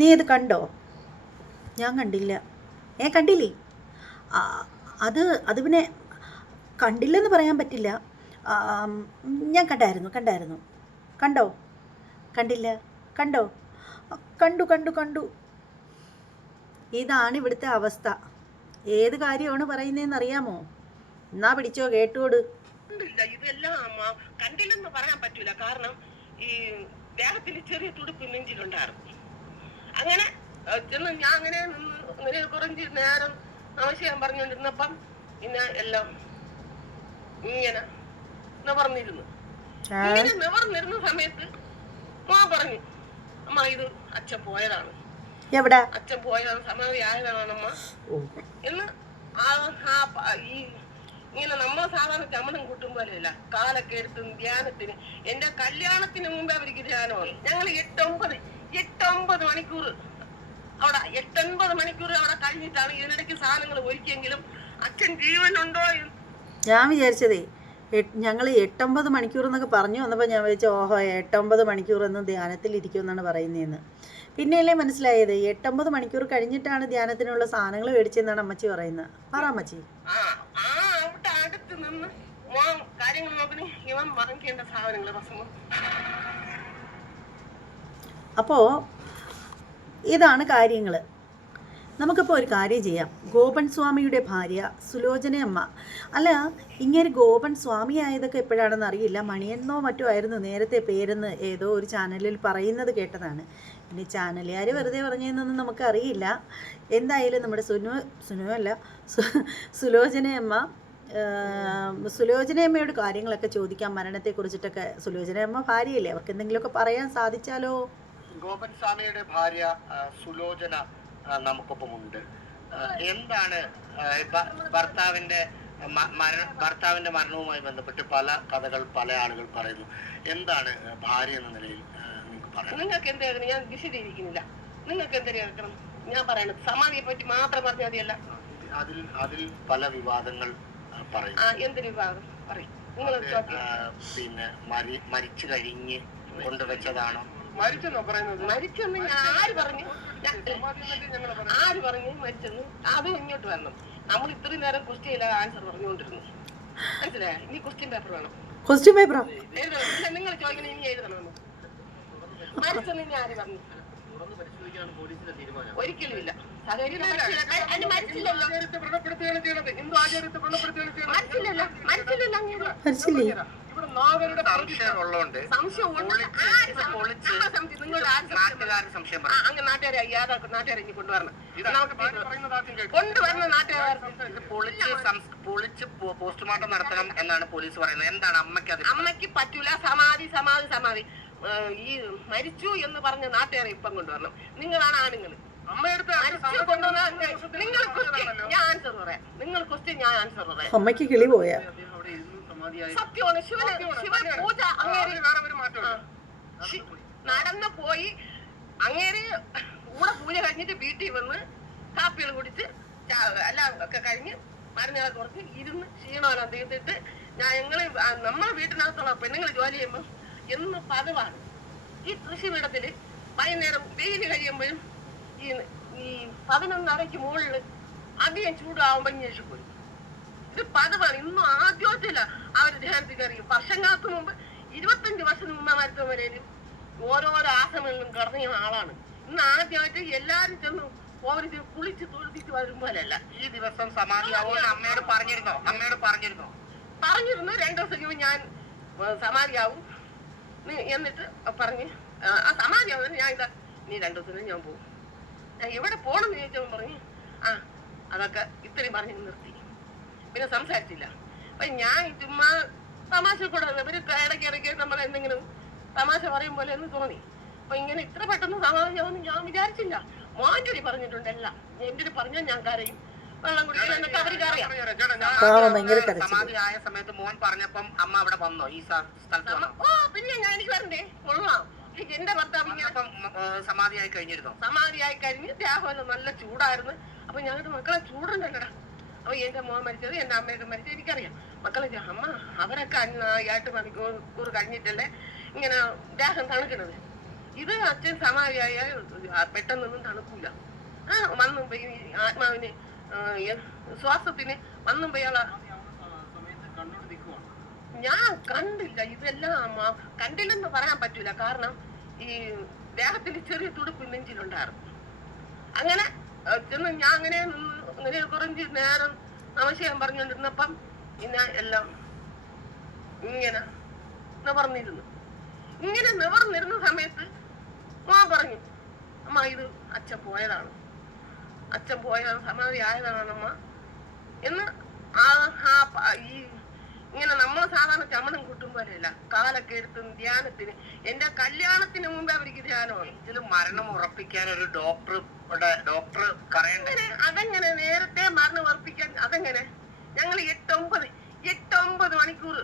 നീ ഇത് കണ്ടോ? ഞാൻ കണ്ടില്ല. കണ്ടില്ലേ? ആ, അത് അത് പിന്നെ കണ്ടില്ലെന്ന് പറയാൻ പറ്റില്ല. ഞാൻ കണ്ടായിരുന്നു. കണ്ടോ? കണ്ടില്ല. കണ്ടോ? കണ്ടു കണ്ടു കണ്ടു. ഇതാണ് ഇവിടുത്തെ അവസ്ഥ. ഏത് കാര്യമാണ് പറയുന്നതെന്ന് അറിയാമോ? എന്നാ പിടിച്ചോ, കേട്ടോട്. ഇതെല്ലാം കണ്ടില്ലെന്ന് പറയാൻ പറ്റൂല. കാരണം ഈ ദേഹത്തിൽ ചെറിയ തുടുപ്പ് നെഞ്ചിലുണ്ടായിരുന്നു. അങ്ങനെ ചെന്ന് ഞാൻ അങ്ങനെ കുറച്ച് നേരം ആവശ്യം പറഞ്ഞുകൊണ്ടിരുന്നപ്പം പിന്നെ എല്ലാം ഇങ്ങനെ നിവർന്നിരുന്നു. ഇങ്ങനെ നിവർന്നിരുന്ന സമയത്ത് പറഞ്ഞു, അമ്മ ഇത് അച്ഛൻ പോയതാണ്, എവിടെ അച്ഛൻ പോയതാണ്, സമാധി ആയതാണമ്മ എന്ന്. ഈ ഇങ്ങനെ നമ്മൾ സാധാരണ ചമ്മണം കൂട്ടും പോലെയല്ല, കാലൊക്കെ എടുത്തും ധ്യാനത്തിന്. എന്റെ കല്യാണത്തിന് മുമ്പേ അവർക്ക് ധ്യാനമാണ്. ഞങ്ങൾ 8-9 മണിക്കൂർ അവിടെ 8-9 മണിക്കൂർ അവിടെ കഴിഞ്ഞിട്ടാണ് ഇതിനിടയ്ക്ക് സാധനങ്ങൾ ഒരുക്കിയെങ്കിലും അച്ഛൻ ജീവനുണ്ടോ. ഞാൻ വിചാരിച്ചതേ ഞങ്ങൾ 8-9 മണിക്കൂർ എന്നൊക്കെ പറഞ്ഞു വന്നപ്പോൾ ഞാൻ വിചാരിച്ചു, ഓഹോ 8-9 മണിക്കൂർ എന്ന് ധ്യാനത്തിലിരിക്കുമെന്നാണ് പറയുന്നതെന്ന്. പിന്നെയല്ലേ മനസ്സിലായത് 8-9 മണിക്കൂർ കഴിഞ്ഞിട്ടാണ് ധ്യാനത്തിനുള്ള സാധനങ്ങൾ മേടിച്ചതെന്നാണ് അമ്മച്ചി പറയുന്നത്. പറ അമ്മച്ചി. അവിടെ അടുത്ത് നിന്ന് കാര്യങ്ങൾ നോക്കണേ, ഇവൻ വാങ്ങിക്കേണ്ട സാധനങ്ങൾ ഭക്ഷണം. അപ്പോൾ ഇതാണ് കാര്യങ്ങൾ. നമുക്കിപ്പോൾ ഒരു കാര്യം ചെയ്യാം. ഗോപൻ സ്വാമിയുടെ ഭാര്യ സുലോചനയമ്മ, അല്ല ഇങ്ങനെ ഗോപൻ സ്വാമി ആയതൊക്കെ എപ്പോഴാണെന്ന് അറിയില്ല, മണിയെന്നോ മറ്റോ ആയിരുന്നു നേരത്തെ പേരെന്ന് ഏതോ ഒരു ചാനലിൽ പറയുന്നത് കേട്ടതാണ്. പിന്നെ ചാനലുകാർ വെറുതെ പറഞ്ഞതെന്നൊന്നും നമുക്കറിയില്ല. എന്തായാലും നമ്മുടെ സുലോചനയമ്മയോട് കാര്യങ്ങളൊക്കെ ചോദിക്കാം, മരണത്തെക്കുറിച്ചിട്ടൊക്കെ. സുലോചനയമ്മ ഭാര്യയല്ലേ, അവർക്ക് എന്തെങ്കിലുമൊക്കെ പറയാൻ സാധിച്ചാലോ. ഗോപൻ സ്വാമിയുടെ ഭാര്യ സുലോചന നമുക്കൊപ്പമുണ്ട്. എന്താണ് ഭർത്താവിന്റെ മരണവുമായി ബന്ധപ്പെട്ട് പല കഥകൾ പല ആളുകൾ പറയുന്നു. എന്താണ് ഭാര്യ എന്ന നിലയിൽ നിങ്ങൾക്ക് പറയാം? നിങ്ങൾക്ക് എന്തായിരുന്നു? ഞാൻ വിശദീകരിക്കുന്നില്ല. നിങ്ങൾക്ക് എന്തെങ്കിലും ഞാൻ പറയണത് സമാധിയെ പറ്റി മാത്രം പറഞ്ഞാൽ മതിയല്ല. അതിൽ പല വിവാദങ്ങൾ പറയും. എന്തൊരു വിവാദം പറയും? പിന്നെ മരിച്ചു കഴിഞ്ഞ് കൊണ്ടുവച്ചതാണോ? മരിച്ചെന്നോ പറയുന്നത്? മരിച്ചെന്ന് ആര് പറഞ്ഞു? മരിച്ചെന്ന്? അത് ഇങ്ങോട്ട് വരണം. നമ്മൾ ഇത്രയും നേരം ക്വസ്റ്റ്യൻ ആൻസർ പറഞ്ഞുകൊണ്ടിരുന്നു. മനസ്സിലായ? ഇനി ക്വസ്റ്റ്യൻ പേപ്പർ വേണം. ക്വസ്റ്റ്യൻ പേപ്പറോ? നിങ്ങൾ ചോദിക്കണം, ഇനി എഴുതണം. മരിച്ചെന്ന് ഇനി ആര് പറഞ്ഞു? ഒരിക്കലും ഇല്ല. പൊളിച്ച് പോസ്റ്റ്മോർട്ടം നടത്തണം എന്നാണ് പോലീസ് പറയുന്നത്. എന്താണ് അമ്മയ്ക്ക് പറ്റൂല. സമാധി സമാധി സമാധി ഈ മരിച്ചു എന്ന് പറഞ്ഞ നാട്ടുകാരെ ഇപ്പം കൊണ്ടുവരണം. നിങ്ങളാണ് ആണുങ്ങൾ. അമ്മയ്ക്ക് കിളി പോയാ? സത്യമാണ്. ശിവൻ പൂജ നടന്നു പോയി. അങ്ങേര് കൂടെ പൂജ കഴിഞ്ഞിട്ട് വീട്ടിൽ വന്ന് കാപ്പികൾ കുടിച്ച് എല്ലാം ഒക്കെ കഴിഞ്ഞ് മരുന്നുകളെ കുറച്ച് ഇരുന്ന് ക്ഷീണമെല്ലാം തീർത്തിട്ട് ഞങ്ങള് നമ്മളെ വീട്ടിനകത്തുള്ള പെണ്ണുങ്ങൾ ജോലി ചെയ്യുമ്പോൾ എന്ന് പതിവാണ്. ഈ കൃഷിയിടത്തില് വൈകുന്നേരം വെയിൽ കഴിയുമ്പോഴും ഈ 11:30 മുകളിൽ അധികം ചൂടാവുമ്പോ ഞെഷി പോയി. ഇത് പതിവാണ്. ഇന്നും ആദ്യമായിട്ടില്ല അവര് ധ്യാനത്തിൽ കയറി. വർഷങ്ങൾക്ക് മുമ്പ് 25 വർഷം മുമ്പ് മരുത്തുവരേലും ഓരോരോ ആശ്രമങ്ങളിലും കടന്നിയ ആളാണ്. ഇന്ന് ആദ്യമായിട്ട് എല്ലാരും ചെന്ന് ഓവര് കുളിച്ച് തൊഴുതിട്ട് വരുമ്പോലല്ല. ഈ ദിവസം സമാധിയാവുമെന്ന് അമ്മയോട് പറഞ്ഞിരുന്നോ? പറഞ്ഞിരുന്നു. 2 ദിവസം കഴിയുമ്പോൾ ഞാൻ സമാധിയാവും എന്നിട്ട് പറഞ്ഞ് ആ സമാധിയാവുന്ന ഞാൻ ഇതാ നീ 2 ദിവസം ഞാൻ പോകും. ഞാൻ എവിടെ പോണെന്ന് ചോദിച്ചവൻ പറഞ്ഞ് അതൊക്കെ ഇത്രയും പറഞ്ഞ് നിർത്തി. പിന്നെ സംസാരിച്ചില്ല. അപ്പൊ ഞാൻ ചുമ്മാ തമാശ കൂടെ ഇവര് ഇടയ്ക്ക് നമ്മൾ എന്തെങ്കിലും തമാശ പറയും പോലെ എന്ന് തോന്നി. അപ്പൊ ഇങ്ങനെ ഇത്ര പെട്ടെന്ന് സമാധിയാവുമെന്ന് ഞാൻ വിചാരിച്ചില്ല. മോൻ്റെ പറഞ്ഞിട്ടുണ്ട് എല്ലാം. എൻ്റെ പറഞ്ഞാൽ ഞാൻ കരയും, വെള്ളം കുടിക്കണം എന്നൊക്കെ അവർക്ക് അറിയാം. സമാധിയായ സമയത്ത് മോൻ പറഞ്ഞപ്പം അമ്മ അവിടെ വന്നോ ഈ സ്ഥലത്ത്? പിന്നെ ഞാൻ എനിക്ക് വരണ്ടേ? കൊള്ളാം. എന്റെ ഭർത്താവ് സമാധിയായി കഴിഞ്ഞിരുന്നോ? സമാധിയായി കഴിഞ്ഞ് ദേഹമെല്ലാം നല്ല ചൂടായിരുന്നു. അപ്പൊ ഞങ്ങളുടെ മക്കളെ ചൂടുണ്ടല്ലടാ. അപ്പൊ എന്റെ മോൻ മരിച്ചത്, എന്റെ അമ്മയൊക്കെ മരിച്ചത് എനിക്കറിയാം. മക്കളെ അമ്മ അവരൊക്കെ 8 മണിക്കൂർ കഴിഞ്ഞിട്ടല്ലേ ഇങ്ങനെ ദേഹം തണുക്കണത്. ഇത് അച്ഛൻ സമാധിയായ പെട്ടെന്നൊന്നും തണുക്കൂല. വന്നും പോയി ആത്മാവിന് ശ്വാസത്തിന് വന്നും പോയി ഞാൻ കണ്ടില്ല. ഇതെല്ലാം കണ്ടില്ലെന്ന് പറയാൻ പറ്റൂല. കാരണം ഈ ദേഹത്തിൽ ചെറിയ തുടുപ്പ് നെഞ്ചിലുണ്ടായിരുന്നു. അങ്ങനെ ചെന്ന് ഞാൻ അങ്ങനെ കുറഞ്ഞ് നേരം നമസ്കാരം പറഞ്ഞുകൊണ്ടിരുന്നപ്പം പിന്നെ എല്ലാം ഇങ്ങനെ നിവർന്നിരുന്നു. ഇങ്ങനെ നിവർന്നിരുന്ന സമയത്ത് മോൻ പറഞ്ഞു, അമ്മ ഇത് അച്ഛൻ പോയതാണ്, അച്ഛൻ പോയതാണ്, സമാധി ആയതാണമ്മ എന്ന്. ഈ ഇങ്ങനെ നമ്മൾ സാധാരണ ചമണം കൂട്ടും പോലെയല്ല, കാലൊക്കെ എടുത്ത് ധ്യാനത്തിന്. എന്റെ കല്യാണത്തിന് മുമ്പ് അവർക്ക് ധ്യാനമാണ്. ഇതിൽ മരണം ഉറപ്പിക്കാൻ ഒരു ഡോക്ടർ പറയണ്ടേ? അതെങ്ങനെ നേരത്തെ മരണം ഉറപ്പിക്കാൻ? അതെങ്ങനെ? ഞങ്ങൾ 8-9 മണിക്കൂർ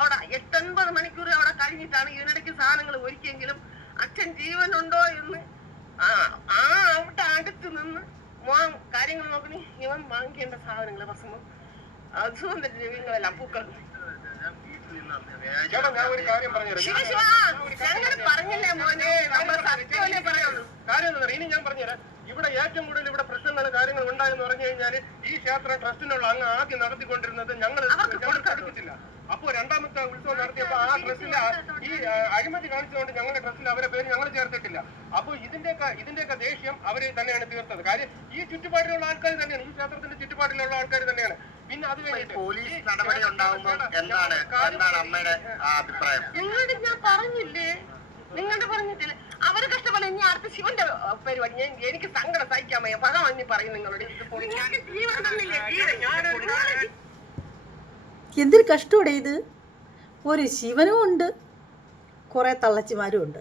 അവിടെ 8-9 മണിക്കൂർ അവിടെ കഴിഞ്ഞിട്ടാണ് ഇതിനിടയ്ക്ക് സാധനങ്ങൾ ഒരുക്കിയെങ്കിലും അച്ഛൻ ജീവനുണ്ടോ എന്ന് അവിടെ അടുത്ത് നിന്ന് മോൻ കാര്യങ്ങൾ നോക്കണി. ഇവൻ വാങ്ങിക്കേണ്ട സാധനങ്ങൾ ഭക്ഷണം സുഗന്ധദ്രവ്യങ്ങളെല്ലാം പൂക്കൾ ഞങ്ങൾ പറഞ്ഞില്ലേ മോനെ, നമ്മൾ സത്യമല്ലേ പറയുള്ളൂ. കാര്യം ഇനി ഞാൻ പറഞ്ഞുതരാം. ഇവിടെ ഏറ്റവും കൂടുതൽ ഇവിടെ പ്രശ്നങ്ങൾ കാര്യങ്ങൾ ഉണ്ടായെന്ന് പറഞ്ഞു കഴിഞ്ഞാൽ ഈ ക്ഷേത്ര ട്രസ്റ്റിനുള്ള അങ്ങ് ആദ്യം നടത്തിക്കൊണ്ടിരുന്നത് ഞങ്ങൾ കൊടുത്തില്ല. അപ്പൊ രണ്ടാമത്തെ ഉത്സവം നടത്തിയപ്പോ ആ ട്രസ്റ്റിൽ ഈ അഴിമതി കാണിച്ചുകൊണ്ട് ഞങ്ങളുടെ ട്രസ്റ്റിൽ അവരെ പേര് ഞങ്ങൾ ചേർത്തിട്ടില്ല. അപ്പൊ ഇതിന്റെയൊക്കെ ദേഷ്യം അവര് തന്നെയാണ് തീർത്തത്. കാര്യം ഈ ചുറ്റുപാടിലുള്ള ആൾക്കാർ തന്നെയാണ്, ഈ ക്ഷേത്രത്തിന്റെ ചുറ്റുപാടിലുള്ള ആൾക്കാർ തന്നെയാണ്. പിന്നെ അത് കഴിഞ്ഞിട്ട് പോലീസ് നടപടി ഉണ്ടാവുമ്പോൾ എന്താണ് അമ്മയുടെ അഭിപ്രായം? നിങ്ങളുടെ ഞാൻ പറഞ്ഞില്ലേ, നിങ്ങളുടെ പറഞ്ഞിട്ടില്ല. അവര് കഷ്ടപ്പെടാൻ ഇനി അടുത്ത ശിവന്റെ പരിപാടി എനിക്ക് സങ്കടം സഹിക്കാൻ വയ്യ. ഭഗവാൻ പറയും നിങ്ങളോട് ജീവൻ തന്നില്ലേ. എന്തൊരു കഷ്ടോടെ ഇത്. ഒരു ശിവനും ഉണ്ട്, കുറേ തള്ളച്ചിമാരും ഉണ്ട്.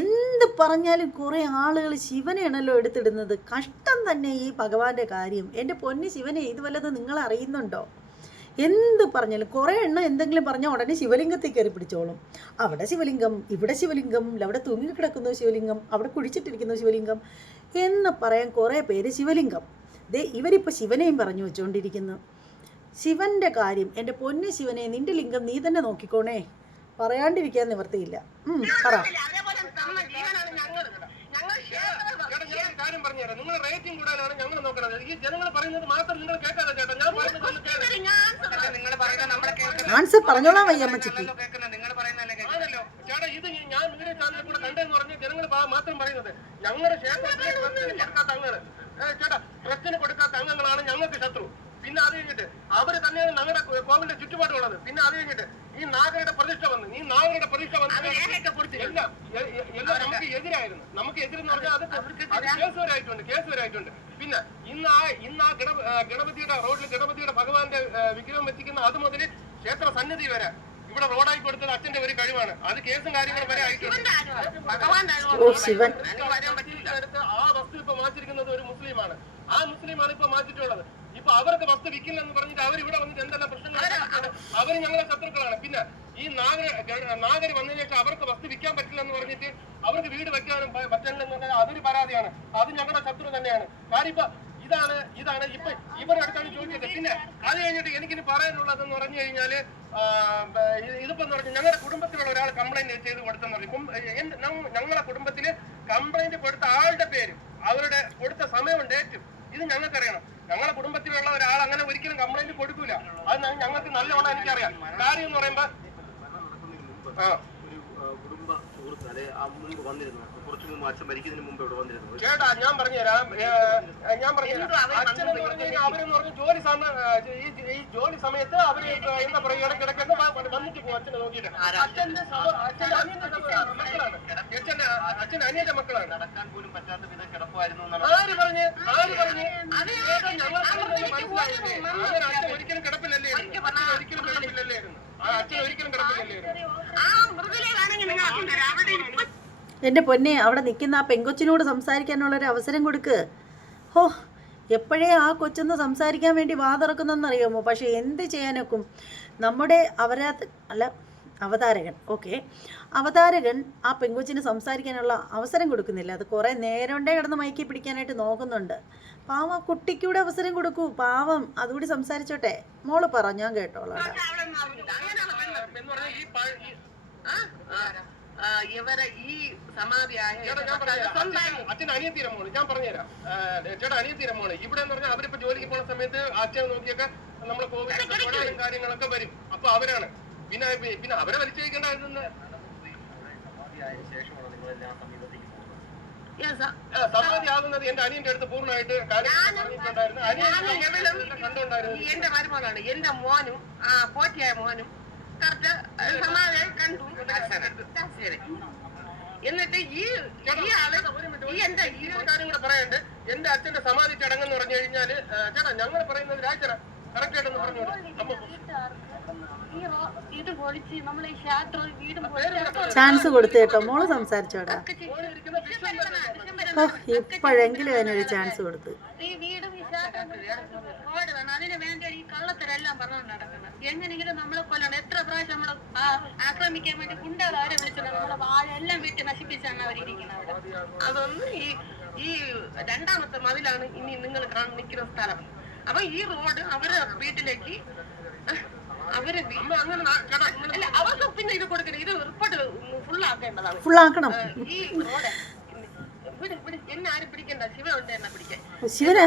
എന്ത് പറഞ്ഞാലും കുറേ ആളുകൾ ശിവനെയാണല്ലോ എടുത്തിടുന്നത്. കഷ്ടം തന്നെ ഈ ഭഗവാന്റെ കാര്യം. എൻ്റെ പൊന്നി ശിവനെ ഇത് വല്ലതും നിങ്ങൾ അറിയുന്നുണ്ടോ? എന്ത് പറഞ്ഞാലും കുറേ എണ്ണം എന്തെങ്കിലും പറഞ്ഞാൽ ഉടനെ ശിവലിംഗത്തിൽ കയറി പിടിച്ചോളും. അവിടെ ശിവലിംഗം, ഇവിടെ ശിവലിംഗം, അവിടെ തൂങ്ങിക്കിടക്കുന്നു ശിവലിംഗം, അവിടെ കുഴിച്ചിട്ടിരിക്കുന്നു ശിവലിംഗം എന്ന് പറയാൻ കുറേ പേര് ശിവലിംഗം. ഇവരിപ്പോൾ ശിവനെയും പറഞ്ഞു വെച്ചുകൊണ്ടിരിക്കുന്നു. ശിവന്റെ കാര്യം, എൻ്റെ പൊന്നു ശിവനെ, നിന്റെ ലിംഗം നീ തന്നെ നോക്കിക്കോണേ, പറയാണ്ടിരിക്കാൻ നിവർത്തിയില്ല. പറ. കാര്യം പറഞ്ഞുതരാം. നിങ്ങൾ റേറ്റിംഗ് കൂടാനാണ് ഞങ്ങൾ നോക്കുന്നത്. ഈ ജനങ്ങൾ പറയുന്നത് മാത്രം നിങ്ങൾ കേൾക്കാതെ ചേട്ടാ. ഞാൻ ആൻസർ പറഞ്ഞോളാം വയ്യമ്മച്ചിക്ക്. ആണല്ലോ ചേട്ടാ, ഇത് ഞാൻ മീഡിയ ചാനലിൽ കൂടെ കണ്ടെന്ന് പറഞ്ഞ് ജനങ്ങൾ മാത്രം പറയുന്നത്. ഞങ്ങളുടെ ക്ഷേത്രത്തിന് കൊടുക്കാത്ത അംഗങ്ങൾ ചേട്ടാ, ട്രസ്റ്റിന് കൊടുക്കാത്ത അംഗങ്ങളാണ് ഞങ്ങൾക്ക് ശത്രു. പിന്നെ അത് കഴിഞ്ഞിട്ട് അവര് തന്നെയാണ് ഞങ്ങളുടെ കോവിലിന്റെ ചുറ്റുപാടുള്ളത്. പിന്നെ അത് കഴിഞ്ഞിട്ട് ഈ നാഗരുടെ പ്രതിഷ്ഠ വന്നു, എല്ലാം നമുക്ക് എതിരായിരുന്നു. നമുക്ക് എതിരെന്ന് പറഞ്ഞാൽ അത് കേസുവരായിട്ടുണ്ട്. പിന്നെ ഇന്ന് ആ ഗണപതിയുടെ റോഡിൽ ഗണപതിയുടെ ഭഗവാന്റെ വിഗ്രഹം വെച്ചിരിക്കുന്ന അത് മുതൽ ക്ഷേത്ര സന്നിധി വരെ ഇവിടെ റോഡായി കൊടുത്തത് അച്ഛന്റെ ഒരു കഴിവാണ്. അത് കേസും കാര്യങ്ങളും വരെ ആയിട്ടുണ്ട്. ആ വസ്തു ഇപ്പൊ മാറ്റിരിക്കുന്നത് ഒരു മുസ്ലിമാണ്. ആ മുസ്ലിമാണ് ഇപ്പൊ മാറ്റിയിട്ടുള്ളത്. ഇപ്പൊ അവർക്ക് വസ്തു വിൽക്കില്ലെന്ന് പറഞ്ഞിട്ട് അവർ ഇവിടെ വന്നിട്ട് എന്തെല്ലാം പ്രശ്നങ്ങൾ അവര് ഞങ്ങളെ ശത്രുക്കളാണ്. പിന്നെ ഈ നാഗര് വന്നതിന് ശേഷം അവർക്ക് വസ്തു വിൽക്കാൻ പറ്റില്ലെന്ന് പറഞ്ഞിട്ട് അവർക്ക് വീട് വെക്കാനും പറ്റില്ലെന്ന് പറഞ്ഞാൽ അതൊരു പരാതിയാണ്. അത് ഞങ്ങളുടെ ശത്രു തന്നെയാണ്. കാര്യം ഇപ്പൊ ഇതാണ് ഇപ്പൊ ഇവരുടെ അടുത്താണ് ചോദിച്ചത്. പിന്നെ അത് കഴിഞ്ഞിട്ട് എനിക്കിനി പറയാനുള്ളതെന്ന് പറഞ്ഞു കഴിഞ്ഞാല് ഇതിപ്പോ എന്ന് പറഞ്ഞാൽ ഞങ്ങളുടെ കുടുംബത്തിലുള്ള ഒരാൾ കംപ്ലൈന്റ് ചെയ്ത് കൊടുത്തെന്ന് പറഞ്ഞു. ഞങ്ങളുടെ കുടുംബത്തില് കംപ്ലൈന്റ് കൊടുത്ത ആളുടെ പേരും അവരുടെ കൊടുത്ത സമയവും ഡേറ്റും ഇത് ഞങ്ങൾക്കറിയണം. ഞങ്ങളുടെ കുടുംബത്തിലുള്ള ഒരാൾ അങ്ങനെ ഒരിക്കലും കംപ്ലൈന്റ് കൊടുക്കൂല. അത് ഞങ്ങൾക്ക് നല്ലോണം എനിക്കറിയാം. കാര്യം എന്ന് പറയുമ്പോ കുടുംബ സുഹൃത്ത് മുമ്പ് വന്നിരുന്നു, കുറച്ചു മുമ്പ് അച്ഛൻ മരിക്കുന്നതിന് മുമ്പ് ഇവിടെ വന്നിരുന്നു. ചേട്ടാ ഞാൻ പറഞ്ഞുതരാം. അച്ഛനെന്ന് പറഞ്ഞു കഴിഞ്ഞാൽ അവരെന്ന് പറഞ്ഞ ഈ ജോലി സമയത്ത് അവര് എന്താ പറയുക, ഇടയ്ക്കിടയ്ക്കൊക്കെ വന്നിട്ട് പോകും അച്ഛനെ നോക്കിയിട്ട്. അച്ഛൻ അനിയന്റെ മക്കളാണ്. നടക്കാൻ പോലും പറ്റാത്ത വിധം കിടപ്പായിരുന്നു. ആര് പറഞ്ഞ് അച്ഛൻ ഒരിക്കലും കിടപ്പില്ലല്ലേ, ഒരിക്കലും കിടപ്പില്ലല്ലായിരുന്നു. അച്ഛൻ ഒരിക്കലും കിടപ്പില്ലല്ലായിരുന്നു. എൻ്റെ പൊന്നെ, അവിടെ നിൽക്കുന്ന ആ പെങ്കൊച്ചിനോട് സംസാരിക്കാനുള്ളൊരു അവസരം കൊടുക്ക്. ഹോ, എപ്പോഴേ ആ കൊച്ചൊന്ന് സംസാരിക്കാൻ വേണ്ടി വാതിറക്കുന്നതെന്നറിയാമോ? പക്ഷേ എന്ത് ചെയ്യാനൊക്കും. നമ്മുടെ അവതാരകൻ അവതാരകൻ ആ പെങ്കൊച്ചിന് സംസാരിക്കാനുള്ള അവസരം കൊടുക്കുന്നില്ല. അത് കുറേ നേരം കൊണ്ടേ കിടന്ന് മയക്കി പിടിക്കാനായിട്ട് നോക്കുന്നുണ്ട്. പാവം, കുട്ടിക്കൂടെ അവസരം കൊടുക്കൂ. പാവം, അതുകൂടി സംസാരിച്ചോട്ടെ. മോള് പറ, ഞാൻ കേട്ടോളാം. ഇവരെ ഈ സമാധിയായ ചേട്ടാ ഞാൻ പറഞ്ഞുതരാം. അച്ഛൻ അനിയത്തീരെ മോള് ഞാൻ പറഞ്ഞുതരാം. ചേട്ടാ അനിയത്തീരെ മോള് ഇവിടെ എന്ന് പറഞ്ഞാൽ അവരിപ്പോ ജോലിക്ക് പോകുന്ന സമയത്ത് അച്ഛൻ നോക്കിയൊക്കെ നമ്മളെ കോവിഡ് കാര്യങ്ങളൊക്കെ വരും. അപ്പൊ അവരാണ് പിന്നെ അവരെ വലിച്ചഴിക്കേണ്ട സമാധി ആകുന്നത് എന്റെ അനിയന്റെ അടുത്ത് പൂർണ്ണമായിട്ട് കണ്ടുണ്ടായിരുന്നു. എന്റെ മരുമോനാണ്. എന്റെ മോനും പോറ്റിയായ മോനും കറക്റ്റ് സമാധിയായി കണ്ടു. എന്നിട്ട് ഈ ആള് എന്റെ ഈ ഒരു കാര്യം കൂടെ പറയാണ്ട്. എന്റെ അച്ഛന്റെ സമാധി ചടങ്ങെന്ന് പറഞ്ഞു കഴിഞ്ഞാല് ചേട്ടാ ഞങ്ങൾ പറയുന്നത് രാജേട്ടാ കറക്റ്റ് ആയിട്ടൊന്ന് പറഞ്ഞോളൂ. ചാൻസ് കൊടുത്തു കേട്ടോ, മോള് സംസാരിച്ചോടാ. ഇപ്പോഴെങ്കിലും അതിനൊരു ചാൻസ് കൊടുത്തു. ഈ വീടും റോഡ് വേണം, അതിന് വേണ്ടി ഈ കള്ളത്തരെല്ലാം പറഞ്ഞുകൊണ്ട് നടക്കുന്നത്. എങ്ങനെയെങ്കിലും നമ്മളെ കൊല്ലണം. എത്ര പ്രാവശ്യം നമ്മളെ ആക്രമിക്കാൻ വേണ്ടി ഗുണ്ടകളെ വിളിച്ചത് നമ്മളെ വാഴെല്ലാം വീട്ടിൽ നശിപ്പിച്ചാണ് അവരിയ്ക്കുന്നത്. അതൊന്ന് ഈ രണ്ടാമത്തെ മതിലാണ് ഇനി നിങ്ങൾ നിൽക്കുന്ന സ്ഥലം. അപ്പൊ ഈ റോഡ് അവരെ വീട്ടിലേക്ക് അവർക്ക് പിന്നെ ഇത് കൊടുക്കണം. ഇത് റിപ്പോർട്ട് ഫുള്ളാക്കേണ്ടതാണ്. ഫുള്ളാക്കണം. ഈ റോഡ് എന്നെ ആരും പിടിക്കണ്ട. ശിവ ഉണ്ട് എന്നെ പിടിക്കാൻ. ശിവനാ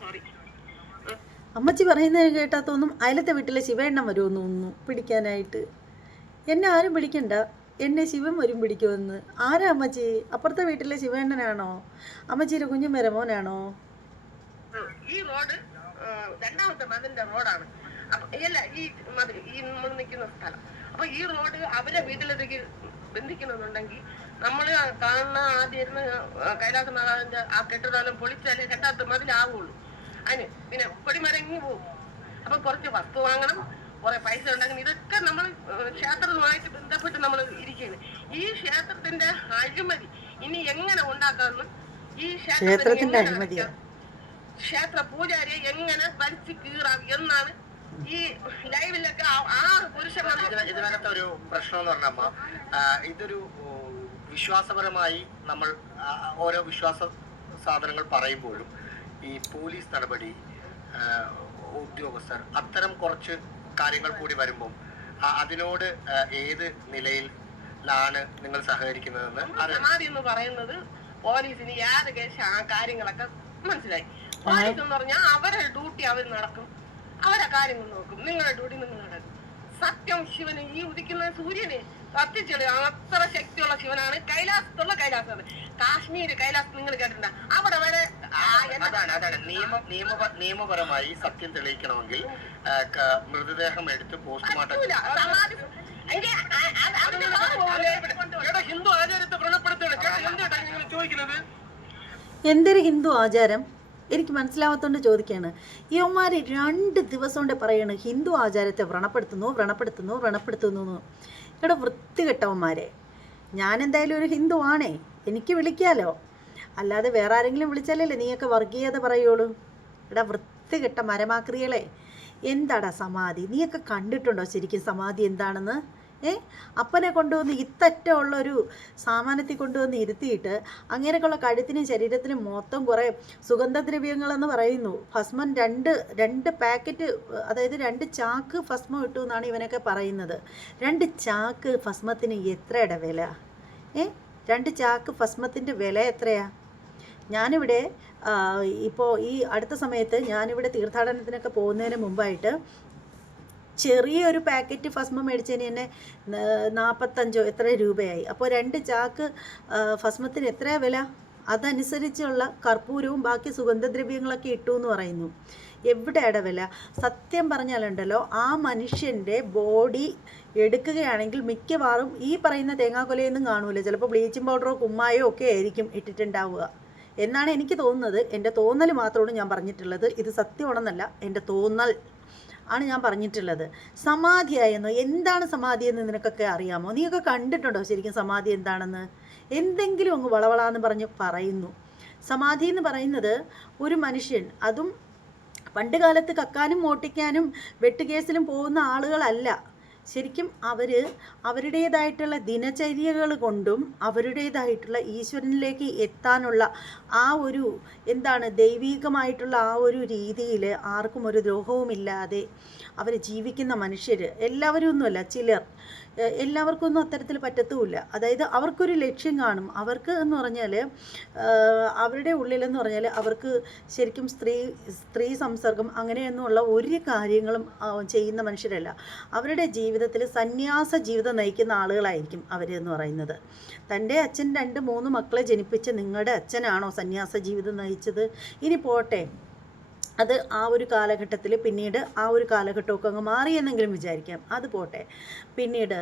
സോറി. അമ്മച്ചി പറയുന്നത് കേട്ടാത്തൊന്നും അയലത്തെ വീട്ടിലെ ശിവേണ്ണൻ വരുമെന്ന് തോന്നുന്നു പിടിക്കാനായിട്ട്. എന്നെ ആരും പിടിക്കണ്ട, എന്നെ ശിവൻ വരും പിടിക്കുമെന്ന്. ആരാ അമ്മച്ചി? അപ്പുറത്തെ വീട്ടിലെ ശിവേണ്ണനാണോ? അമ്മച്ചിയുടെ കുഞ്ഞുമേരെ മോനാണോ? ഈ റോഡ് രണ്ടാമത്തെ മതിലിന്റെ റോഡാണ്. അല്ല ഈ മതിൽ ഈ നമ്മൾ നിൽക്കുന്ന സ്ഥലം. അപ്പൊ ഈ റോഡ് അവരെ വീട്ടിലേക്ക് ബന്ധിക്കണമെന്നുണ്ടെങ്കിൽ നമ്മള് കാണുന്ന ആദ്യം കൈലാസ മാതാവിന്റെ ആ കെട്ടിടം പൊളിച്ചാലേ രണ്ടാമത്തെ മതിലാവുള്ളൂ. അതിന് പിന്നെ പൊടിമരങ്ങി പോകും. അപ്പൊ കുറച്ച് വസ്തു വാങ്ങണം, കുറെ പൈസ ഉണ്ടാക്കണം. ഇതൊക്കെ നമ്മൾ ക്ഷേത്രവുമായിട്ട് ബന്ധപ്പെട്ട് നമ്മൾ ഇരിക്കുകയാണ്. ഈ ക്ഷേത്രത്തിന്റെ അഴിമതി ഇനി എങ്ങനെ ഉണ്ടാക്കാമെന്ന് ഈ ക്ഷേത്രത്തിന്റെ അഴിമതിയാ. ക്ഷേത്ര പൂജാരിയെ എങ്ങനെ വലിച്ചു കീറാം എന്നാണ് ഈ ലൈവിലൊക്കെ 6 പുരുഷന്മാർ. ഇതിനകത്തെ ഒരു പ്രശ്നം എന്ന് പറഞ്ഞ അമ്മ, ഇതൊരു വിശ്വാസപരമായി നമ്മൾ ഓരോ വിശ്വാസ സാധനങ്ങൾ പറയുമ്പോഴും ഈ പോലീസ് നടപടി, ഉദ്യോഗസ്ഥർ അത്തരം കുറച്ച് കാര്യങ്ങൾ കൂടി വരുമ്പോൾ അതിനോട് ഏത് നിലയിലാണ് നിങ്ങൾ സഹകരിക്കുന്നതെന്ന് സമാധി എന്ന് പറയുന്നത് പോലീസിന് യാതൊക്കെ കാര്യങ്ങളൊക്കെ മനസ്സിലായി. പോലീസ് എന്ന് പറഞ്ഞാൽ അവരെ ഡ്യൂട്ടി അവർ നടക്കും, അവരെ കാര്യങ്ങൾ നോക്കും. നിങ്ങളുടെ ഡ്യൂട്ടി നിങ്ങൾ നടക്കും. സത്യം ശിവന് ഈ ഉദിക്കുന്ന സൂര്യന് കത്തിച്ചെടു അത്ര ശക്തിയുള്ള ശിവനാണ്. കൈലാസത്തുള്ള കൈലാസമാണ്. കാശ്മീർ കൈലാസം നിങ്ങൾ കേട്ടിട്ടുണ്ട? അവിടെ വരെ അതാണ് നിയമപരമായി സത്യം തെളിയിക്കണമെങ്കിൽ മൃതദേഹം എടുത്ത് പോസ്റ്റ്മോർട്ടം ഹിന്ദു ആചാരത്തെ വ്രണപ്പെടുത്തുകയാണ് ചോദിക്കുന്നത്. എന്തൊരു ഹിന്ദു ആചാരം? എനിക്ക് മനസ്സിലാവാത്തോണ്ട് ചോദിക്കുകയാണ്. ഇവന്മാർ 2 ദിവസം കൊണ്ട് പറയാണ് ഹിന്ദു ആചാരത്തെ വ്രണപ്പെടുത്തുന്നു. ഇവിടെ വൃത്തികെട്ടവന്മാരെ. ഞാൻ എന്തായാലും ഒരു ഹിന്ദു ആണേ, എനിക്ക് വിളിക്കാലോ. അല്ലാതെ വേറെ ആരെങ്കിലും വിളിച്ചാലല്ലേ നീയൊക്കെ വർഗീയത പറയുള്ളൂ. ഇവിടെ വൃത്തികെട്ട മരമാക്രികളെ. എന്താടാ സമാധി? നീയൊക്കെ കണ്ടിട്ടുണ്ടോ ശരിക്കും സമാധി എന്താണെന്ന്? അപ്പനെ കൊണ്ടുവന്ന് ഇത്തറ്റമുള്ളൊരു സാമാനത്തിൽ കൊണ്ടുവന്ന് ഇരുത്തിയിട്ട് അങ്ങനെയൊക്കെയുള്ള കഴുത്തിനും ശരീരത്തിനും മൊത്തം കുറേ സുഗന്ധദ്രവ്യങ്ങളെന്ന് പറയുന്നു. ഭസ്മം 2 പാക്കറ്റ്, അതായത് 2 ചാക്ക് ഭസ്മം ഇട്ടു എന്നാണ് ഇവനൊക്കെ പറയുന്നത്. 2 ചാക്ക് ഭസ്മത്തിന് എത്രയുടെ വില? 2 ചാക്ക് ഭസ്മത്തിൻ്റെ വില എത്രയാ? ഞാനിവിടെ ഇപ്പോൾ ഈ അടുത്ത സമയത്ത് ഞാനിവിടെ തീർത്ഥാടനത്തിനൊക്കെ പോകുന്നതിന് മുമ്പായിട്ട് ചെറിയൊരു പാക്കറ്റ് ഭസ്മം മേടിച്ചതിന് തന്നെ 45 എത്ര രൂപയായി. അപ്പോൾ 2 ചാക്ക് ഭസ്മത്തിന് എത്രയാണ് വില? അതനുസരിച്ചുള്ള കർപ്പൂരവും ബാക്കി സുഗന്ധദ്രവ്യങ്ങളൊക്കെ ഇട്ടു എന്ന് പറയുന്നു. എവിടെയാണ് വില? സത്യം പറഞ്ഞാലുണ്ടല്ലോ, ആ മനുഷ്യൻ്റെ ബോഡി എടുക്കുകയാണെങ്കിൽ മിക്കവാറും ഈ പറയുന്ന തേങ്ങാക്കൊലയൊന്നും കാണൂല. ചിലപ്പോൾ ബ്ലീച്ചിങ് പൗഡറോ കുമ്മായോ ഒക്കെ ആയിരിക്കും ഇട്ടിട്ടുണ്ടാവുക എന്നാണ് എനിക്ക് തോന്നുന്നത്. എൻ്റെ തോന്നൽ മാത്രമാണ് ഞാൻ പറഞ്ഞിട്ടുള്ളത്. ഇത് സത്യമാണെന്നല്ല, എൻ്റെ തോന്നൽ ആണ് ഞാൻ പറഞ്ഞിട്ടുള്ളത്. സമാധിയായെന്നോ? എന്താണ് സമാധി എന്ന് നിനക്കൊക്കെ അറിയാമോ? നീയൊക്കെ കണ്ടിട്ടുണ്ടോ ശരിക്കും സമാധി എന്താണെന്ന്? എന്തെങ്കിലും അങ്ങ് വളവളാന്ന് പറഞ്ഞ് പറയുന്നു. സമാധി എന്ന് പറയുന്നത് ഒരു മനുഷ്യൻ, അതും പണ്ട് കാലത്ത് കക്കാനും മോട്ടിക്കാനും വെട്ടുകേസിലും പോകുന്ന ആളുകളല്ല. ശരിക്കും അവരുടേതായിട്ടുള്ള ദിനചര്യകൾ കൊണ്ടും അവരുടേതായിട്ടുള്ള ഈശ്വരനിലേക്ക് എത്താനുള്ള ആ ഒരു ദൈവീകമായിട്ടുള്ള ആ ഒരു രീതിയിൽ ആർക്കും ഒരു ദ്രോഹവുമില്ലാതെ അവർ ജീവിക്കുന്ന മനുഷ്യർ. എല്ലാവരും ഒന്നുമല്ല, ചിലർ എല്ലാവർക്കും ഒന്നും അത്തരത്തിൽ പറ്റത്തുമില്ല. അതായത് അവർക്കൊരു ലക്ഷ്യം കാണും. അവർക്ക് എന്ന് പറഞ്ഞാൽ അവരുടെ ഉള്ളിലെന്ന് പറഞ്ഞാൽ അവർക്ക് ശരിക്കും സ്ത്രീ സംസർഗം അങ്ങനെയൊന്നുമുള്ള ഒരു കാര്യങ്ങളും ചെയ്യുന്ന മനുഷ്യരല്ല. അവരുടെ ജീവിതത്തിൽ സന്യാസ ജീവിതം നയിക്കുന്ന ആളുകളായിരിക്കും അവരെന്ന് പറയുന്നത്. തൻ്റെ അച്ഛൻ 2-3 മക്കളെ ജനിപ്പിച്ച നിങ്ങളുടെ അച്ഛനാണോ സന്യാസ ജീവിതം നയിച്ചത്? ഇനി പോട്ടെ, അത് ആ ഒരു കാലഘട്ടത്തിൽ പിന്നീട് ആ ഒരു കാലഘട്ടമൊക്കെ അങ്ങ് മാറിയെന്നെങ്കിലും വിചാരിക്കാം, അത് പോട്ടെ. പിന്നീട്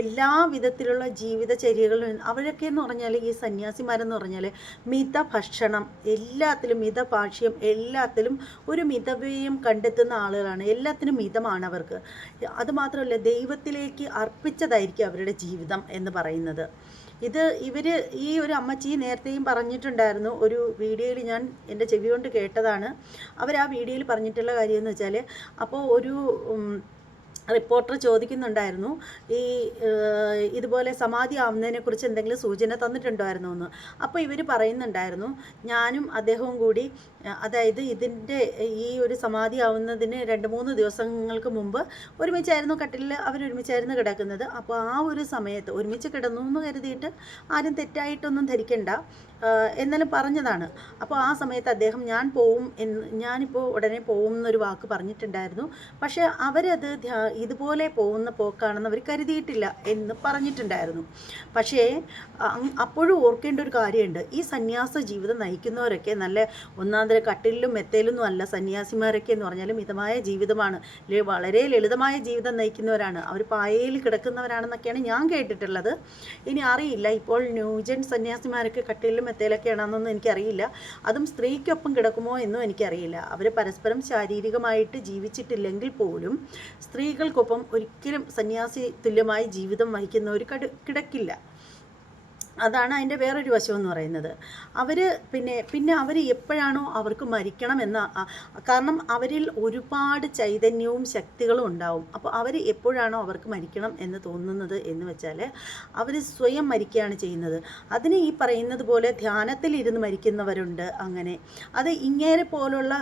എല്ലാ വിധത്തിലുള്ള ജീവിതചര്യകളും അവരൊക്കെ എന്ന് പറഞ്ഞാൽ ഈ സന്യാസിമാരെന്ന് പറഞ്ഞാൽ മിതഭക്ഷണം, എല്ലാത്തിലും മിതഭാഷ്യം, എല്ലാത്തിലും ഒരു മിതവ്യയം കണ്ടെത്തുന്ന ആളുകളാണ്. എല്ലാത്തിനും മിതമാണ് അവർക്ക്. അതുമാത്രമല്ല ദൈവത്തിലേക്ക് അർപ്പിച്ചതായിരിക്കും അവരുടെ ജീവിതം എന്ന് പറയുന്നത്. ഇവർ ഈ ഒരു അമ്മച്ചി നേരത്തെയും പറഞ്ഞിട്ടുണ്ടായിരുന്നു, ഒരു വീഡിയോയിൽ ഞാൻ എൻ്റെ ചെവി കൊണ്ട് കേട്ടതാണ്. അവർ ആ വീഡിയോയിൽ പറഞ്ഞിട്ടുള്ള കാര്യം എന്ന് വെച്ചാൽ, അപ്പോൾ ഒരു റിപ്പോർട്ടർ ചോദിക്കുന്നുണ്ടായിരുന്നു ഇതുപോലെ സമാധി ആവുന്നതിനെക്കുറിച്ച് എന്തെങ്കിലും സൂചന തന്നിട്ടുണ്ടായിരുന്നോ എന്ന്. അപ്പോൾ ഇവർ പറയുന്നുണ്ടായിരുന്നു, ഞാനും അദ്ദേഹവും കൂടി, അതായത് ഇതിൻ്റെ ഈ ഒരു സമാധി ആവുന്നതിന് 2-3 ദിവസങ്ങൾക്ക് മുമ്പ് ഒരുമിച്ചായിരുന്നു കട്ടിലിൽ അവരൊരുമിച്ചായിരുന്നു കിടക്കുന്നത്. അപ്പോൾ ആ ഒരു സമയത്ത് ഒരുമിച്ച് കിടന്നു എന്ന് കരുതിയിട്ട് ആരും തെറ്റായിട്ടൊന്നും ധരിക്കണ്ട, എന്നാലും പറഞ്ഞതാണ്. അപ്പോൾ ആ സമയത്ത് അദ്ദേഹം ഞാനിപ്പോൾ ഉടനെ പോവും എന്നൊരു വാക്ക് പറഞ്ഞിട്ടുണ്ടായിരുന്നു. പക്ഷേ അവരത് ഇതുപോലെ പോകുന്ന പോക്കാണെന്ന് അവർ കരുതിയിട്ടില്ല എന്ന് പറഞ്ഞിട്ടുണ്ടായിരുന്നു. പക്ഷേ അപ്പോഴും ഓർക്കേണ്ട ഒരു കാര്യമുണ്ട്, ഈ സന്യാസ ജീവിതം നയിക്കുന്നവരൊക്കെ നല്ല ഒന്നാന്തര കട്ടിലിലും മെത്തയിലൊന്നും അല്ല. സന്യാസിമാരൊക്കെ എന്ന് പറഞ്ഞാൽ മിതമായ ജീവിതമാണ്, വളരെ ലളിതമായ ജീവിതം നയിക്കുന്നവരാണ്. അവർ പായയിൽ കിടക്കുന്നവരാണെന്നൊക്കെയാണ് ഞാൻ കേട്ടിട്ടുള്ളത്. ഇനി അറിയില്ല ഇപ്പോൾ ന്യൂജൻ സന്യാസിമാരൊക്കെ കട്ടിലിലും മെത്തയിലൊക്കെയാണെന്നൊന്നും എനിക്കറിയില്ല. അതും സ്ത്രീക്കൊപ്പം കിടക്കുമോ എന്നും എനിക്കറിയില്ല. അവർ പരസ്പരം ശാരീരികമായിട്ട് ജീവിച്ചിട്ടില്ലെങ്കിൽ പോലും സ്ത്രീകൾക്കൊപ്പം ഒരിക്കലും സന്യാസി തുല്യമായി ജീവിതം വഹിക്കുന്നവർ കിടക്കില്ല. അതാണ് അതിൻ്റെ വേറൊരു വശം എന്ന് പറയുന്നത്. അവർ പിന്നെ അവർ എപ്പോഴാണോ അവർക്ക് മരിക്കണമെന്ന, കാരണം അവരിൽ ഒരുപാട് ചൈതന്യവും ശക്തികളും ഉണ്ടാവും. അപ്പോൾ അവർ എപ്പോഴാണോ അവർക്ക് മരിക്കണം എന്ന് തോന്നുന്നത് എന്ന് വെച്ചാൽ അവർ സ്വയം മരിക്കുകയാണ് ചെയ്യുന്നത്. അതിന് ഈ പറയുന്നത് പോലെ ധ്യാനത്തിലിരുന്ന് മരിക്കുന്നവരുണ്ട്. അങ്ങനെ അത് ഇങ്ങേരെ പോലുള്ള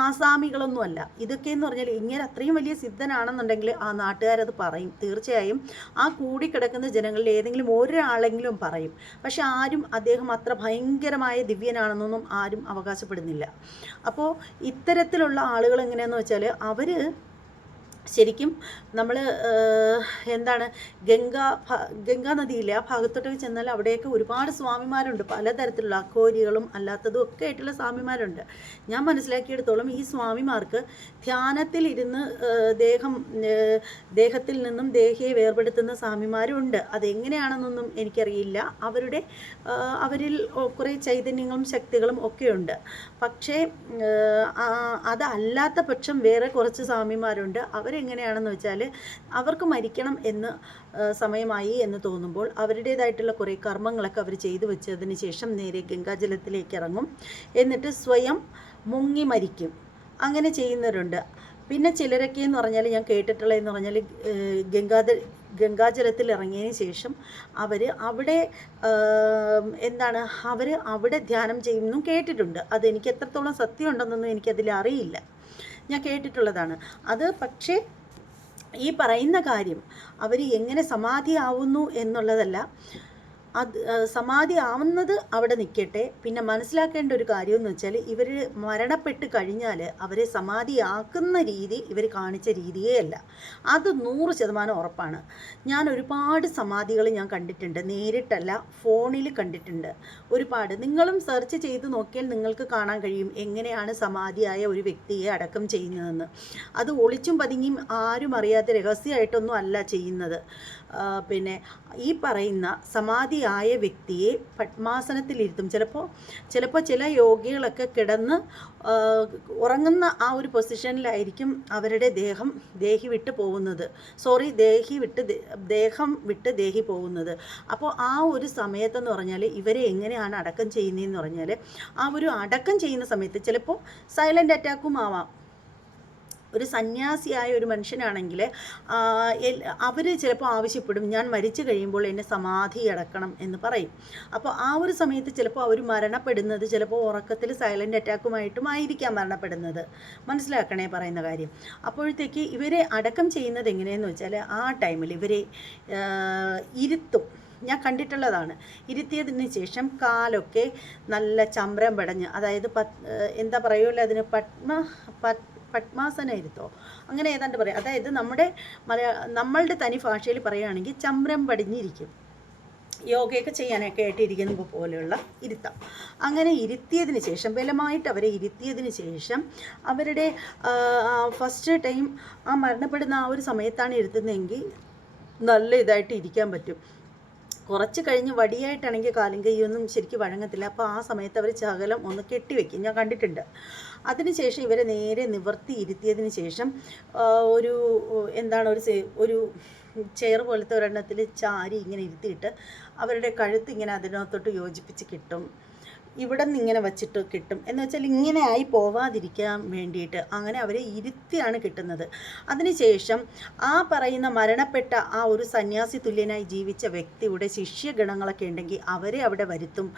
ആസാമികളൊന്നുമല്ല. ഇതൊക്കെയെന്ന് പറഞ്ഞാൽ ഇങ്ങേരെ അത്രയും വലിയ സിദ്ധനാണെന്നുണ്ടെങ്കിൽ ആ നാട്ടുകാരത് പറയും തീർച്ചയായും. ആ കൂടിക്കിടക്കുന്ന ജനങ്ങളിൽ ഏതെങ്കിലും ഒരാളെങ്കിലും പറയും. പക്ഷെ ആരും അദ്ദേഹം അത്ര ഭയങ്കരമായ ദിവ്യനാണെന്നൊന്നും ആരും അവകാശപ്പെടുന്നില്ല. അപ്പോൾ ഇത്തരത്തിലുള്ള ആളുകൾ എങ്ങനെയാണെന്ന് വെച്ചാൽ അവർ ശരിക്കും നമ്മൾ എന്താണ് ഗംഗാ നദിയിലെ ആ ഭാഗത്തോട്ടൊക്കെ ചെന്നാൽ അവിടെയൊക്കെ ഒരുപാട് സ്വാമിമാരുണ്ട്. പലതരത്തിലുള്ള അഘോരികളും അല്ലാത്തതും ഒക്കെ ആയിട്ടുള്ള സ്വാമിമാരുണ്ട്. ഞാൻ മനസ്സിലാക്കിയെടുത്തോളം ഈ സ്വാമിമാർക്ക് ധ്യാനത്തിലിരുന്ന് ദേഹത്തിൽ നിന്നും ദേഹിയെ വേർപെടുത്തുന്ന സ്വാമിമാരുണ്ട്. അതെങ്ങനെയാണെന്നൊന്നും എനിക്കറിയില്ല. അവരിൽ കുറേ ചൈതന്യങ്ങളും ശക്തികളും ഒക്കെയുണ്ട്. പക്ഷേ അതല്ലാത്ത പക്ഷം വേറെ കുറച്ച് സ്വാമിമാരുണ്ട്. അവരെങ്ങനെയാണെന്ന് വെച്ചാൽ അവർക്ക് മരിക്കണം എന്ന് സമയമായി എന്ന് തോന്നുമ്പോൾ അവരുടേതായിട്ടുള്ള കുറേ കർമ്മങ്ങളൊക്കെ അവർ ചെയ്തു വെച്ചതിന് ശേഷം നേരെ ഗംഗാജലത്തിലേക്ക് ഇറങ്ങും. എന്നിട്ട് സ്വയം മുങ്ങി മരിക്കും. അങ്ങനെ ചെയ്യുന്നവരുണ്ട്. പിന്നെ ചിലരൊക്കെ എന്ന് പറഞ്ഞാൽ ഞാൻ കേട്ടിട്ടുള്ളതെന്ന് പറഞ്ഞാൽ ഗംഗാജലത്തിൽ ഇറങ്ങിയതിന് ശേഷം അവർ അവിടെ ധ്യാനം ചെയ്യുമെന്നും കേട്ടിട്ടുണ്ട്. അതെനിക്ക് എത്രത്തോളം സത്യം ഉണ്ടെന്നൊന്നും എനിക്കതിൽ അറിയില്ല. ഞാൻ കേട്ടിട്ടുള്ളതാണ് അത്. പക്ഷേ ഈ പറയുന്ന കാര്യം അവർ എങ്ങനെ സമാധി ആവുന്നു എന്നുള്ളതല്ല. അത് സമാധി ആവുന്നത് അവിടെ നിൽക്കട്ടെ. പിന്നെ മനസ്സിലാക്കേണ്ട ഒരു കാര്യം എന്ന് വെച്ചാൽ ഇവർ മരണപ്പെട്ട് കഴിഞ്ഞാൽ അവരെ സമാധിയാക്കുന്ന രീതി ഇവർ കാണിച്ച രീതിയേ അല്ല. അത് 100% ഉറപ്പാണ്. ഞാൻ ഒരുപാട് സമാധികൾ ഞാൻ കണ്ടിട്ടുണ്ട്, നേരിട്ടല്ല ഫോണിൽ കണ്ടിട്ടുണ്ട് ഒരുപാട്. നിങ്ങളും സെർച്ച് ചെയ്ത് നോക്കിയാൽ നിങ്ങൾക്ക് കാണാൻ കഴിയും എങ്ങനെയാണ് സമാധിയായ ഒരു വ്യക്തിയെ അടക്കം ചെയ്യുന്നതെന്ന്. അത് ഒളിച്ചും പതുങ്ങിയും ആരും അറിയാത്ത രഹസ്യമായിട്ടൊന്നും അല്ല ചെയ്യുന്നത്. പിന്നെ ഈ പറയുന്ന സമാധിയായ വ്യക്തിയെ പത്മാസനത്തിലിരുത്തും. ചിലപ്പോൾ ചില യോഗികളൊക്കെ കിടന്ന് ഉറങ്ങുന്ന ആ ഒരു പൊസിഷനിലായിരിക്കും അവരുടെ ദേഹം വിട്ട് പോകുന്നത്. ദേഹം വിട്ട് ദേഹി പോകുന്നത്. അപ്പോൾ ആ ഒരു സമയത്തെന്ന് പറഞ്ഞാൽ ഇവരെ എങ്ങനെയാണ് അടക്കം ചെയ്യുന്നതെന്ന് പറഞ്ഞാൽ ആ ഒരു അടക്കം ചെയ്യുന്ന സമയത്ത് ചിലപ്പോൾ സൈലൻ്റ് അറ്റാക്കും ആവാം. ഒരു സന്യാസിയായ ഒരു മനുഷ്യനാണെങ്കിൽ അവർ ചിലപ്പോൾ ആവശ്യപ്പെടും, ഞാൻ മരിച്ചു കഴിയുമ്പോൾ എന്നെ സമാധി അടക്കണം എന്ന് പറയും. അപ്പോൾ ആ ഒരു സമയത്ത് ചിലപ്പോൾ അവർ മരണപ്പെടുന്നത് ചിലപ്പോൾ ഉറക്കത്തിൽ സൈലൻ്റ് അറ്റാക്കുമായിട്ടും ആയിരിക്കാം മരണപ്പെടുന്നത്. മനസ്സിലാക്കണേ പറയുന്ന കാര്യം. അപ്പോഴത്തേക്ക് ഇവരെ അടക്കം ചെയ്യുന്നത് എങ്ങനെയെന്ന് വെച്ചാൽ ആ ടൈമിൽ ഇവരെ ഇരുത്തും. ഞാൻ കണ്ടിട്ടുള്ളതാണ്. ഇരുത്തിയതിന് ശേഷം കാലൊക്കെ നല്ല ചമ്രം പടഞ്ഞ്, അതായത് എന്താ പറയുമല്ലോ അതിന്, പത്മാസന ഇരുത്തോ അങ്ങനെ ഏതാണ്ട് പറയാം. അതായത് നമ്മളുടെ തനി ഭാഷയിൽ പറയുകയാണെങ്കിൽ ചമ്രം പടിഞ്ഞിരിക്കും. യോഗയൊക്കെ ചെയ്യാനൊക്കെ ആയിട്ട് ഇരിക്കുന്ന പോലെയുള്ള ഇരുത്തം. അങ്ങനെ ഇരുത്തിയതിന് ശേഷം, ബലമായിട്ട് അവരെ ഇരുത്തിയതിന് ശേഷം അവരുടെ ഫസ്റ്റ് ടൈം ആ മരണപ്പെടുന്ന ആ ഒരു സമയത്താണ് ഇരുത്തുന്നതെങ്കിൽ നല്ല ഇതായിട്ട് ഇരിക്കാൻ പറ്റും. കുറച്ച് കഴിഞ്ഞ് വടിയായിട്ടാണെങ്കിൽ കാലും കൈയൊന്നും ശരിക്കും വഴങ്ങത്തില്ല. അപ്പോൾ ആ സമയത്ത് അവർ ശകലം ഒന്ന് കെട്ടിവെക്കും, ഞാൻ കണ്ടിട്ടുണ്ട്. അതിനുശേഷം ഇവരെ നേരെ നിവർത്തി ഇരുത്തിയതിന് ശേഷം ഒരു ചെയർ പോലത്തെ ഒരെണ്ണത്തിൽ ചാരി ഇങ്ങനെ ഇരുത്തിയിട്ട് അവരുടെ കഴുത്ത് ഇങ്ങനെ അതിനകത്തോട്ട് യോജിപ്പിച്ച് കിട്ടും. ഇവിടെ നിന്ന് ഇങ്ങനെ വച്ചിട്ട് കിട്ടും. എന്ന് വെച്ചാൽ ഇങ്ങനെ ആയി പോവാതിരിക്കാൻ വേണ്ടിയിട്ട് അങ്ങനെ അവരെ ഇരുത്തിയാണ് കിട്ടുന്നത്. അതിനുശേഷം ആ പറയുന്ന മരണപ്പെട്ട ആ ഒരു സന്യാസി തുല്യനായി ജീവിച്ച വ്യക്തിയുടെ ശിഷ്യഗണങ്ങളൊക്കെ ഉണ്ടെങ്കിൽ അവരെ അവിടെ വരുത്തും.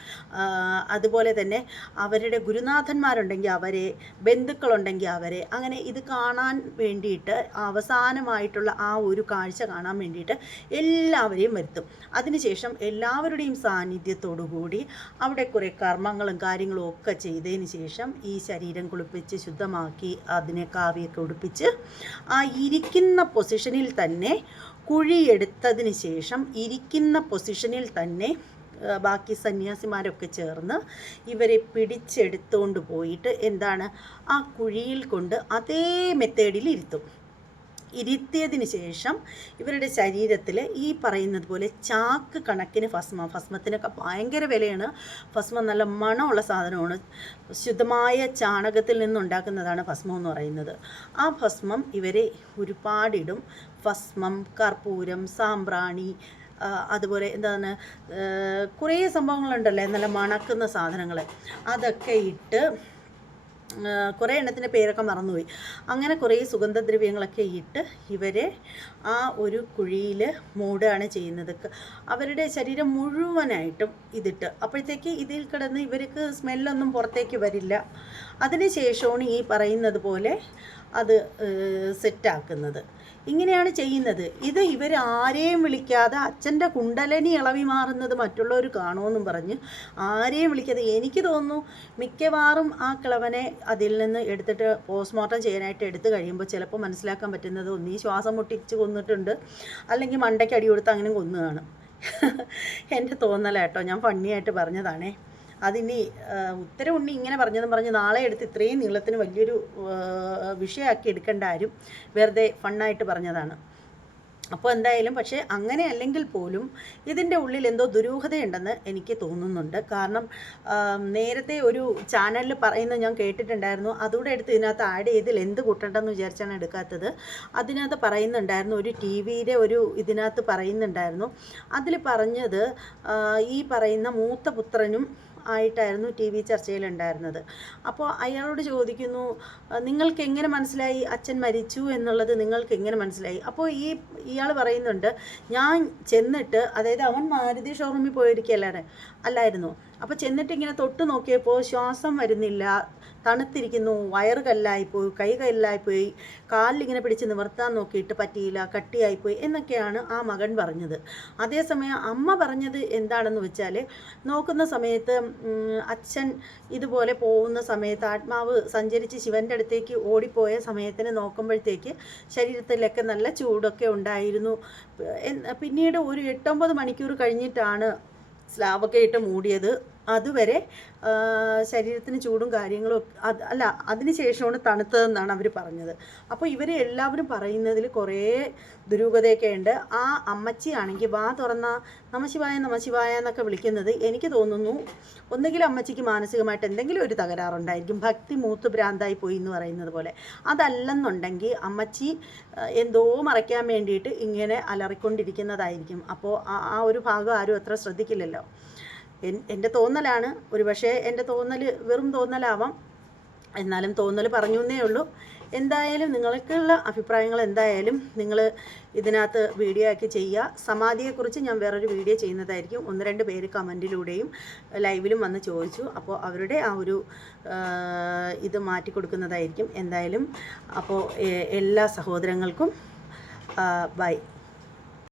അതുപോലെ തന്നെ അവരുടെ ഗുരുനാഥന്മാരുണ്ടെങ്കിൽ അവരെ, ബന്ധുക്കളുണ്ടെങ്കിൽ അവരെ, അങ്ങനെ ഇത് കാണാൻ വേണ്ടിയിട്ട് അവസാനമായിട്ടുള്ള ആ ഒരു കാഴ്ച കാണാൻ വേണ്ടിയിട്ട് എല്ലാവരെയും വരുത്തും. അതിനുശേഷം എല്ലാവരുടെയും സാന്നിധ്യത്തോടു കൂടി അവിടെ കുറേ കർമ്മങ്ങളും കാര്യങ്ങളും ഒക്കെ ചെയ്തതിന് ശേഷം ഈ ശരീരം കുളിപ്പിച്ച് ശുദ്ധമാക്കി അതിനെ കാവിയൊക്കെ ഉടുപ്പിച്ച് ആ ഇരിക്കുന്ന പൊസിഷനിൽ തന്നെ കുഴിയെടുത്തതിന് ശേഷം ഇരിക്കുന്ന പൊസിഷനിൽ തന്നെ ബാക്കി സന്യാസിമാരൊക്കെ ചേർന്ന് ഇവരെ പിടിച്ചെടുത്തുകൊണ്ട് പോയിട്ട് എന്താണ് ആ കുഴിയിൽ കൊണ്ട് അതേ മെത്തേഡിൽ ഇരുത്തും. ഇരുത്തിയതിന് ശേഷം ഇവരുടെ ശരീരത്തിൽ ഈ പറയുന്നത് പോലെ ചാക്ക് കണക്കിന് ഭസ്മത്തിനൊക്കെ ഭയങ്കര വിലയാണ്. ഭസ്മം നല്ല മണമുള്ള സാധനമാണ്. ശുദ്ധമായ ചാണകത്തിൽ നിന്നുണ്ടാക്കുന്നതാണ് ഭസ്മം എന്ന് പറയുന്നത്. ആ ഭസ്മം ഇവരെ ഒരുപാടിടും. ഭസ്മം, കർപ്പൂരം, സാമ്പ്രാണി, അതുപോലെ എന്താണ് കുറേ സംഭവങ്ങളുണ്ടല്ലേ നല്ല മണക്കുന്ന സാധനങ്ങൾ, അതൊക്കെ ഇട്ട് കുറേ എണ്ണത്തിൻ്റെ പേരൊക്കെ മറന്നുപോയി. അങ്ങനെ കുറേ സുഗന്ധദ്രവ്യങ്ങളൊക്കെ ഇട്ട് ഇവരെ ആ ഒരു കുഴിയിൽ മൂടുകയാണ് ചെയ്യുന്നത്. അവരുടെ ശരീരം മുഴുവനായിട്ടും ഇതിട്ട്, അപ്പോഴത്തേക്ക് ഇതിൽ കിടന്ന് ഇവർക്ക് സ്മെല്ലൊന്നും പുറത്തേക്ക് വരില്ല. അതിന് ശേഷമാണ് ഈ പറയുന്നത് പോലെ അത് സെറ്റാക്കുന്നത്. ഇങ്ങനെയാണ് ചെയ്യുന്നത്. ഇത് ഇവരാരെയും വിളിക്കാതെ അച്ഛൻ്റെ കുണ്ടലനി ഇളവി മാറുന്നത് മറ്റുള്ളവർ കാണുമെന്നും പറഞ്ഞ് ആരെയും വിളിക്കാതെ, എനിക്ക് തോന്നുന്നു മിക്കവാറും ആ കിളവനെ അതിൽ നിന്ന് എടുത്തിട്ട് പോസ്റ്റ്മോർട്ടം ചെയ്യാനായിട്ട് എടുത്തു കഴിയുമ്പോൾ ചിലപ്പോൾ മനസ്സിലാക്കാൻ പറ്റുന്നത് ഒന്നീ ശ്വാസം മുട്ടിച്ച് കൊന്നിട്ടുണ്ട്, അല്ലെങ്കിൽ മണ്ടയ്ക്ക് അടി കൊടുത്ത് അങ്ങനെ കൊന്നു കാണും. എൻ്റെ തോന്നലാട്ടോ, ഞാൻ ഫണ്ണിയായിട്ട് പറഞ്ഞതാണേ. അതിനി ഉത്തരവുണ്ണി ഇങ്ങനെ പറഞ്ഞെന്ന് പറഞ്ഞ് നാളെ എടുത്ത് ഇത്രയും നീളത്തിന് വലിയൊരു വിഷയമാക്കി എടുക്കേണ്ട ആരും വെറുതെ ഫണ്ണായിട്ട് പറഞ്ഞതാണ്. അപ്പോൾ എന്തായാലും പക്ഷേ അങ്ങനെ അല്ലെങ്കിൽ പോലും ഇതിൻ്റെ ഉള്ളിൽ എന്തോ ദുരൂഹതയുണ്ടെന്ന് എനിക്ക് തോന്നുന്നുണ്ട്. കാരണം നേരത്തെ ഒരു ചാനലിൽ പറയുന്നത് ഞാൻ കേട്ടിട്ടുണ്ടായിരുന്നു. അതുകൂടെ എടുത്ത് ഇതിനകത്ത് ആഡ് ചെയ്തിൽ എന്ത് കൂട്ടണ്ടെന്ന് വിചാരിച്ചാണ് എടുക്കാത്തത്. അതിനകത്ത് പറയുന്നുണ്ടായിരുന്നു, ഒരു ടി വിയുടെ ഒരു ഇതിനകത്ത് പറയുന്നുണ്ടായിരുന്നു. അതിൽ പറഞ്ഞത് ഈ പറയുന്ന മൂത്ത പുത്രനും ആയിട്ടായിരുന്നു ടി വി ചർച്ചയിലുണ്ടായിരുന്നത്. അപ്പോൾ അയാളോട് ചോദിക്കുന്നു, നിങ്ങൾക്ക് എങ്ങനെ മനസ്സിലായി അച്ഛൻ മരിച്ചു എന്നുള്ളത്, നിങ്ങൾക്ക് എങ്ങനെ മനസ്സിലായി? അപ്പോൾ ഇയാൾ പറയുന്നുണ്ട്, ഞാൻ ചെന്നിട്ട്, അതായത് അവൻ മാരുതി ഷോറൂമിൽ അല്ലായിരുന്നു. അപ്പോൾ ചെന്നിട്ട് ഇങ്ങനെ തൊട്ട് നോക്കിയപ്പോൾ ശ്വാസം വരുന്നില്ല, തണുത്തിരിക്കുന്നു, വയറ് കല്ലായിപ്പോയി, കൈ കല്ലായിപ്പോയി, കാലിലിങ്ങനെ പിടിച്ച് നിവർത്താൻ നോക്കിയിട്ട് പറ്റിയില്ല, കട്ടിയായിപ്പോയി എന്നൊക്കെയാണ് ആ മകൻ പറഞ്ഞത്. അതേസമയം അമ്മ പറഞ്ഞത് എന്താണെന്ന് വെച്ചാൽ, നോക്കുന്ന സമയത്ത് അച്ഛൻ ഇതുപോലെ പോകുന്ന സമയത്ത് ആത്മാവ് സഞ്ചരിച്ച് ശിവൻ്റെ അടുത്തേക്ക് ഓടിപ്പോയ സമയത്തിന് നോക്കുമ്പോഴത്തേക്ക് ശരീരത്തിലൊക്കെ നല്ല ചൂടൊക്കെ ഉണ്ടായിരുന്നു. പിന്നീട് ഒരു 8-9 മണിക്കൂർ കഴിഞ്ഞിട്ടാണ് സ്ലാബൊക്കെ ഇട്ട് മൂടിയത്. അതുവരെ ശരീരത്തിന് ചൂടും കാര്യങ്ങളും അതിന് ശേഷമാണ് തണുത്തതെന്നാണ് അവർ പറഞ്ഞത്. അപ്പോൾ ഇവർ എല്ലാവരും പറയുന്നതിൽ കുറേ ദുരൂഹതയൊക്കെ ഉണ്ട്. ആ അമ്മച്ചിയാണെങ്കിൽ വാ തുറന്ന നമശിവായ നമശിവായ എന്നൊക്കെ വിളിക്കുന്നത് എനിക്ക് തോന്നുന്നു ഒന്നുകിൽ അമ്മച്ചിക്ക് മാനസികമായിട്ട് എന്തെങ്കിലും ഒരു തകരാറുണ്ടായിരിക്കും, ഭക്തി മൂത്ത് ഭ്രാന്തായി പോയി എന്ന് പറയുന്നത് പോലെ. അതല്ലെന്നുണ്ടെങ്കിൽ അമ്മച്ചി എന്തോ മറയ്ക്കാൻ വേണ്ടിയിട്ട് ഇങ്ങനെ അലറിക്കൊണ്ടിരിക്കുന്നതായിരിക്കും. അപ്പോൾ ആ ഒരു ഭാഗം ആരും അത്ര ശ്രദ്ധിക്കില്ലല്ലോ. എൻ്റെ തോന്നലാണ്, ഒരു പക്ഷേ എൻ്റെ തോന്നൽ വെറും തോന്നലാവാം, എന്നാലും തോന്നൽ പറഞ്ഞു എന്നേ ഉള്ളൂ. എന്തായാലും നിങ്ങൾക്കുള്ള അഭിപ്രായങ്ങൾ എന്തായാലും നിങ്ങൾ ഇതിനകത്ത് വീഡിയോ ആക്കി ചെയ്യുക. സമാധിയെക്കുറിച്ച് ഞാൻ വേറൊരു വീഡിയോ ചെയ്യുന്നതായിരിക്കും. 1-2 പേര് കമൻറ്റിലൂടെയും ലൈവിലും വന്ന് ചോദിച്ചു. അപ്പോൾ അവരുടെ ആ ഒരു ഇത് മാറ്റി കൊടുക്കുന്നതായിരിക്കും. എന്തായാലും അപ്പോൾ എല്ലാ സഹോദരങ്ങൾക്കും ബൈ.